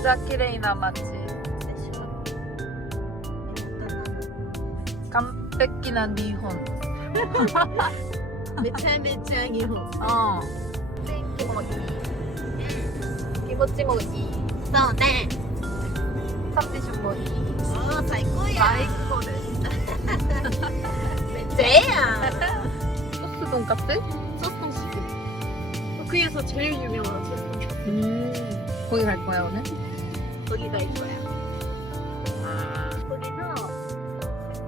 주자키레이 남았지. 깜빡이난 니혼. 매차매차 니혼. 어. 기모찌 모기. 써네. 탑디슈 모기. 어, 사이코야. 사이코를. 매차야. 소스 돈까스? 거기에서 제일 유명한 소스통시게 음. 거기 갈 거야 오늘? 거기가 이거야 거기서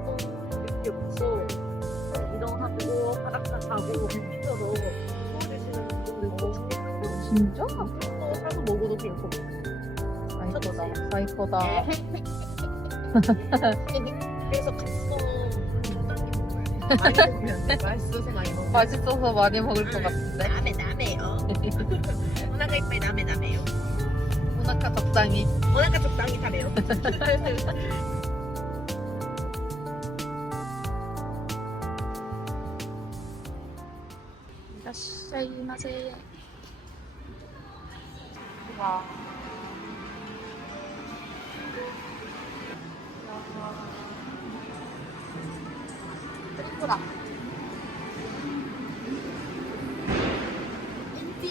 어, 이렇게 먹고 이동하고 바닷가 가고 햇빛으로 구워주시는 분들도 있고 진짜? 또 사서 먹어도 괜찮고 사이코다. 사이코다. 그래서 갔어 많이 먹으면 돼. 맛있어서 많이 먹어 맛있어서 많이 먹을 것 같은데. 다음에 다음에요 오나가 이빨 다음에 다음에요 오나카 적당히. 오나가 적당히 다래요 이라샤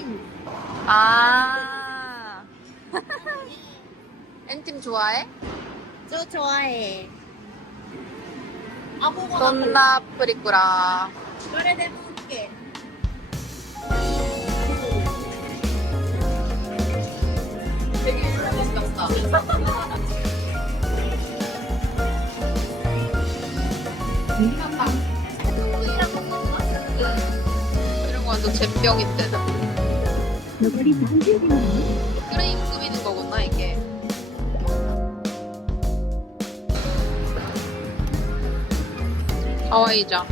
엔팀 아. 엔팀 좋아해? 저 좋아해 아무거나 돈나 프리꾸라. 노래 내볼게 되게 같다. 이런 거 완전 잿병인데. 그래 음. 임금인 거구나 이게. 하와이죠.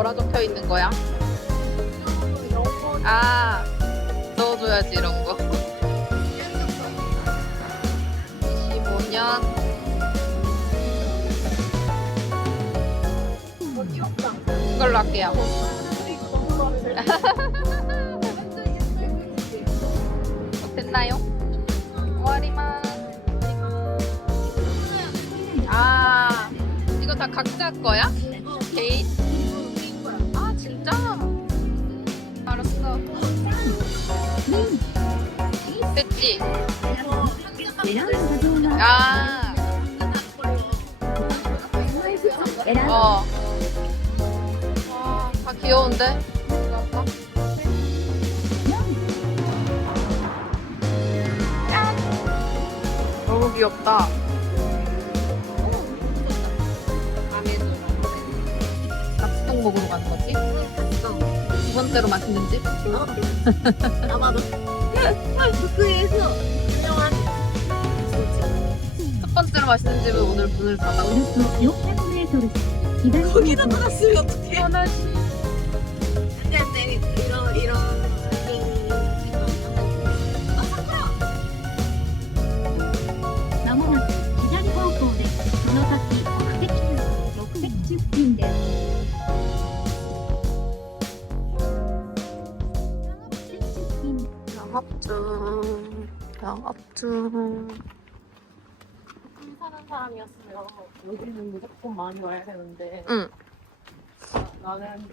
뭐라 적혀 있는 거야? 아 넣어줘야지 이런 거. 25년 이걸로 할게요. 와리만. 아 이거 다 각자 거야? 개인? 됐지? 아, 어. 와, 다 귀여운데? 너무 귀엽다. 납치동 먹으러 가는 거지? 번째로 맛있는 집? 어. 어? 아마도. 북구에서 유명한 첫 번째로 맛있는 집은 오늘 문을 닫아. 거기다 닫았으면 어떡해. 하나씩. 영업 중 영업중 북한 사는 사람이었으면 여기는 무조건 많이 와야 되는데 응 나는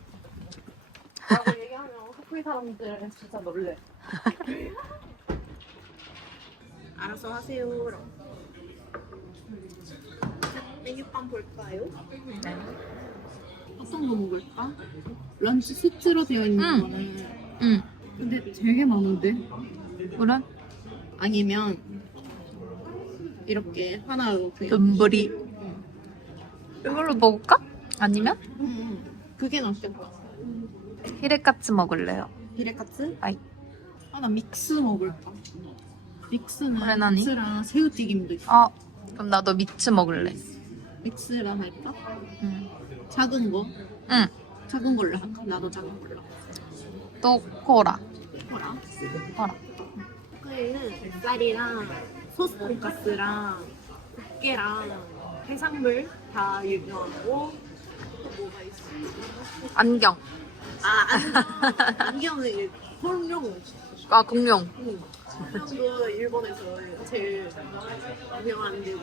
라고 얘기하면 후쿠이 사람들은 진짜 놀래 알아서 하세요 메뉴판 볼까요? 어떤 거 먹을까? 런치 세트로 되어 있는 응. 거는 응. 근데 되게 많은데? 그래? 아니면 이렇게 하나로 그냥 눈부리 이걸로 먹을까? 아니면 음, 그게 낫을 것 같아 히레카츠 먹을래요 비레카츠? 아이. 아, 나 믹스 먹을까? 믹스는 그래, 나니? 믹스랑 새우튀김도 있어. 아 그럼 나도 미츠 먹을래. 믹스랑 할까? 응. 작은 거? 응. 작은 걸로 할까? 나도 작은 걸로. 또 코라. 뭐라? 코라. 후에는 쌀이랑 소스 돈가스랑 꽃게랑 해산물 다 유명하고 또 뭐가 있어? 안경. 아 안경 안경은 홀룡 아 공룡. 홀룡도 일본에서 제일 유명한 데고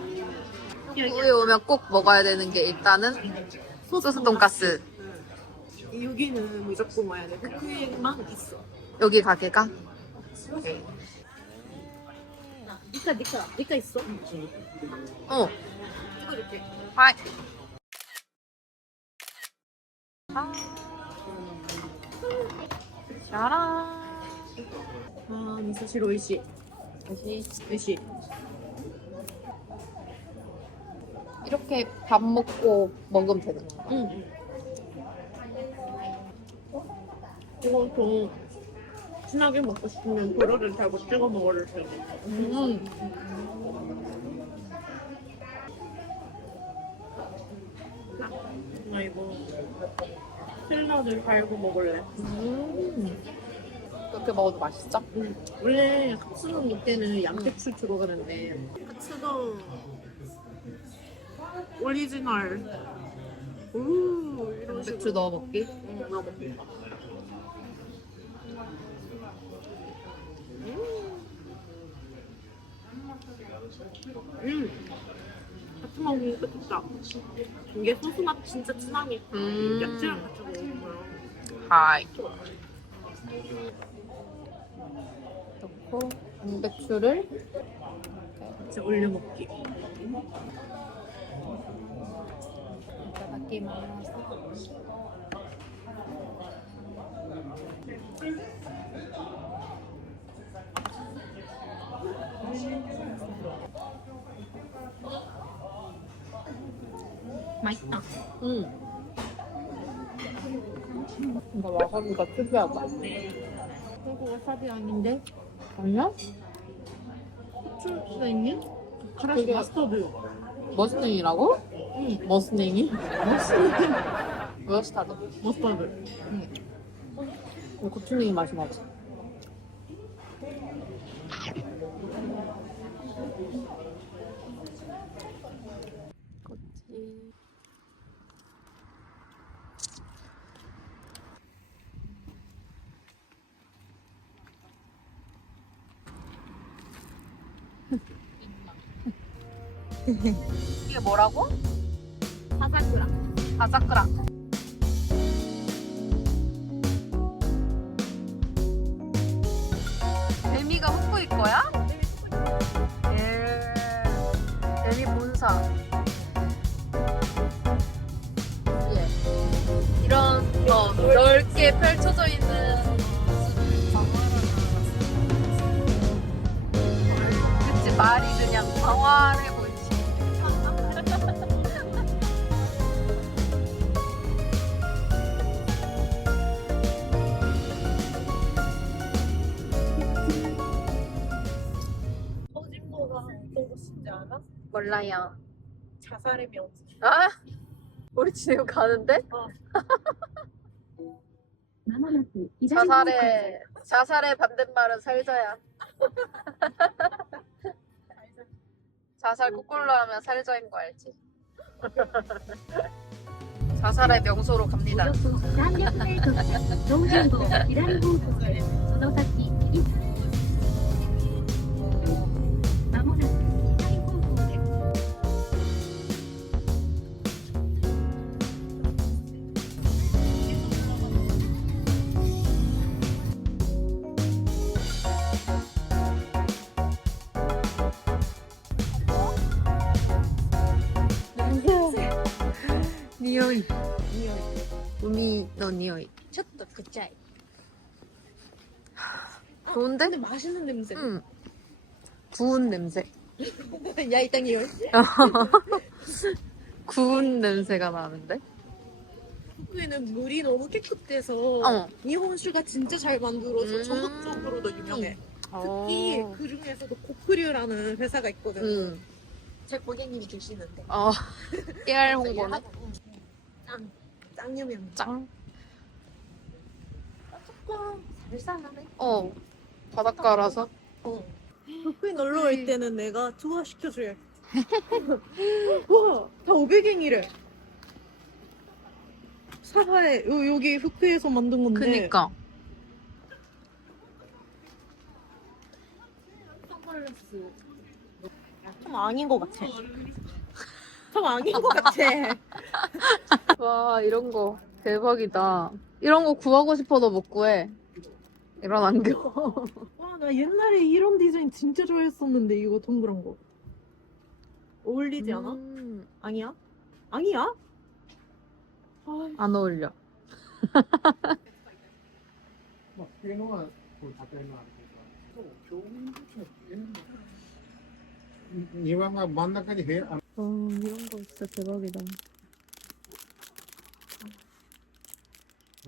여기 오면 꼭 먹어야 되는 게 일단은 소스 돈가스. 응. 여기는 무조건 와야 돼. 그만 있어. 여기 가게가 니까 니까 니까 있어. 어. 이거 이렇게. 하이. 아. 짜란. 아 미소시로 오이시. 오이시. 이렇게 밥 먹고 먹으면 되는 거야. 응. 이거 좀 진하게 먹고 싶으면 도로를 잘못 찍어 먹어줄 수 있어. 음. 나 이거 샐러드 달고 먹을래. 음. 그렇게 먹어도 맛있죠? 응. 원래 카츠동 밑에는 양배추 들어가는데 카츠동 오리지널. 오 이런 식으로. 넣어 먹기. 응, 나 먹겠 음. 같이 먹으니까 좋다. 이게 소스 맛 진짜 진하게. 음. 야채랑 같이 먹는 거야. 하이. 넣고 양배추를 같이 올려 먹기. 이렇게 말아서 맛있다. 음. 이거 와사비가 특이하다. 이거 와사비 아닌데? 아니야? 후추가 있니? 카라시 그게- 마스터드. 머스탱이라고? 응. 머스탱이? 머스타드. 머스터드. 고추냉이 맛이 나지. 그치. 이게 뭐라고? 사사쿠라. 아사쿠라. 뱀이가 헛구일 거야? 예. 뱀이 본사. 예. 이런 어, 넓게 펼쳐져 있는 말이 그냥 광활해 알아? 몰라요. 자살의 명소. 아? 우리 지금 가는데? まもなく左方向 자살의 자살의 반대말은 살자야. 자살 거꾸로 하면 살자인 거 알지? 자살의 명소로 お 갑니다. よそ300メートル東尋坊左方向へその先 匂い。海の匂い.ちょっとくちゃい。 좋은데? 근데 맛있는 냄새. 응. 구운 냄새. 야이땅이요. 구운 냄새가 나는데? 후쿠에는 물이 너무 깨끗해서 어. 일본슈가 진짜 잘 만들어서 음. 전국적으로도 유명해. 특히 어. 그 중에서도 고크류라는 회사가 있거든. 음. 제 고객님이 주시는데. 어. 깨알 홍보네. 짱. 짱 유명. 짱. 조금 살살하네. 어. 바닷가라서. 후쿠에 놀러 올 때는 내가 투어 시켜줘야 와, 다 500엔이래. 사하에 요, 여기 후쿠에서 만든 건데. 그니까. 선글라스. 좀 아닌 것 같아. 저 왕인 것 같아. 와 이런 거 대박이다. 이런 거 구하고 싶어도 못 구해. 이런 안경. 와, 나 옛날에 이런 디자인 진짜 좋아했었는데, 이거 동그란 거. 어울리지 않아? 음, 아니야? 아니야? 아이, 안 어울려. 막 빼놓아 다 빼놓아 이왕가 만나까지 해 어, 이런 거 진짜 대박이다.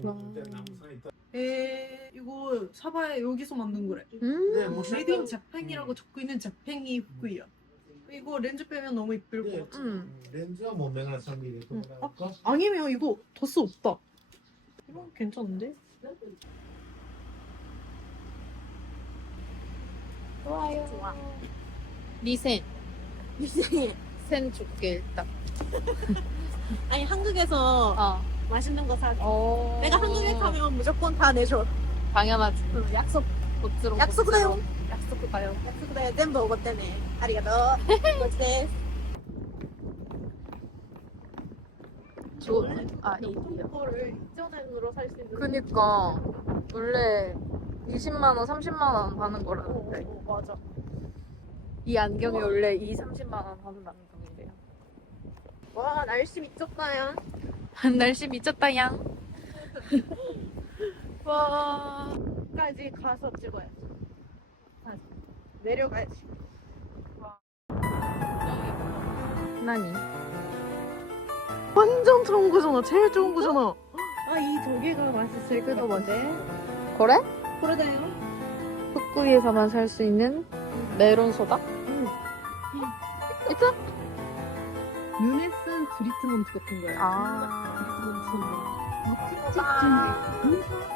와. 에 이거 사바에 여기서 만든 거래. 음, 네, 뭐 메이드 자팽이라고 적고 있는 자팽이 후쿠이야. 이거 렌즈 빼면 너무 이쁠 것 같아. 음. 렌즈가 뭐 맨날 삼기래. 응. 아, 아니면 이거 더스 없다. 이건 괜찮은데? 좋아요. 좋아. 리센. 리센. 센 죽길 딱. 아니 한국에서 어. 맛있는 거 사. 어. 내가 한국에 가면 무조건 다 내줘. 당연하지. 응, 약속. 고추로. 약속다요. 약속다요. 약속다요. 전부 오고 때문에. 아리가도. 고추です. 좋은 아이 거를 이전으로 살 수 있는. 그니까 원래 20만 원, 30만 원 하는 거라는데. 오, 어, 오, 어, 어, 맞아. 이 안경이 원래 2, 30만 원 하는 안경이래요. 와 날씨 미쳤다 야. 날씨 미쳤다, 양. 와. 까지 가서 찍어야지. 다시 내려가야지. 나니? 완전 좋은 거잖아. 제일 좋은 거잖아. 아, 이 조개가 맛있을 것 같은데. 그래? 그러다요. 흑구리에서만 살 수 있는 메론 소다? 눈에 쓴 브리트먼트 같은 거예요. 아. 브리트먼트 선물. 막